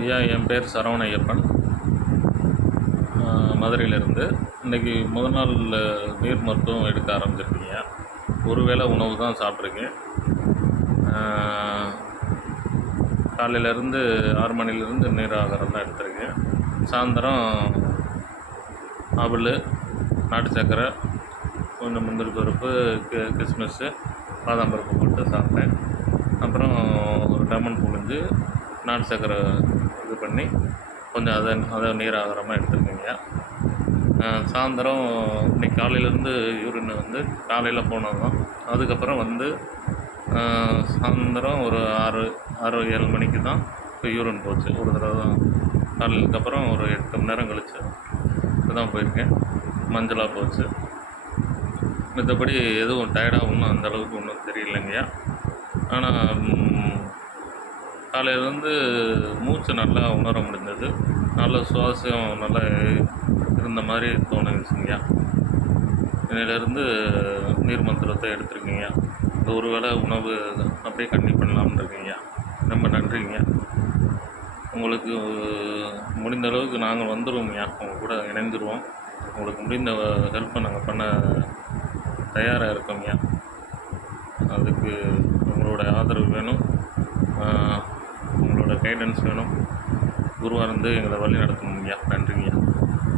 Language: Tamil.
ஐயா என் பேர் சரவண ஐயப்பன். மதுரையிலேருந்து. இன்றைக்கி முதல் நாள் நீர் மருத்துவம் எடுக்க ஆரம்பிச்சிருக்கீங்க. ஒரு வேளை உணவு தான் சாப்பிட்ருக்கேன் காலையிலேருந்து ஆறு மணிலேருந்து நீர் ஆகாரம் தான் எடுத்திருக்கேன் சாயந்தரம் அவல் நாட்டு சர்க்கரை கொஞ்சம் முந்திரி பருப்பு கி கிஸ்மிஸ்ஸு பாதாம் பருப்பு போட்டு சாப்பிட்டேன். அப்புறம் ஒரு லெமன் புழிஞ்சு நாட்டு சக்கரை இது பண்ணி கொஞ்சம் அதை அதை நீர் ஆதாரமாக எடுத்துருக்கேங்க சாயந்தரம் இன்னைக்கு காலையிலேருந்து யூரின் வந்து காலையில் போனது தான் அதுக்கப்புறம் வந்து சாயந்தரம் ஒரு ஆறு ஆறு ஏழு மணிக்கு தான் இப்போ யூரின் போச்சு. ஒரு தடவை தான் காலையிலுக்கு அப்புறம் ஒரு எட்டு மணி நேரம் கழிச்சு இப்போ தான் போயிருக்கேன். மஞ்சளாக போச்சு. மற்றபடி எதுவும் டயர்டாக ஒன்றும் அந்தளவுக்கு ஒன்றும் தெரியலைங்கய்யா. ஆனால் காலையிலேருந்து மூச்சு நல்லா உணர முடிஞ்சது. நல்ல சுவாசம் நல்லா இருந்த மாதிரி தோணுச்சுங்கய்யா இன்னையிலேருந்து நீர் மந்திரத்தை எடுத்துருக்கீங்கய்யா இந்த ஒரு வேளை உணவு அப்படியே கண்டி பண்ணலாம்னு இருக்கீங்கய்யா ரொம்ப நன்றிங்க. உங்களுக்கு முடிந்த அளவுக்கு நாங்கள் வந்துடுவோம்யா உங்கள் கூட இணைந்துருவோம். உங்களுக்கு முடிந்த ஹெல்ப்பை நாங்கள் பண்ண தயாராக இருக்கோம்யா அதுக்கு உங்களோட ஆதரவு வேணும். கைடன்ஸ் வேணும். குருவாக இருந்து எங்களை வழி நடத்தணும் நடத்தணுங்கய்யா நன்றிங்கய்யா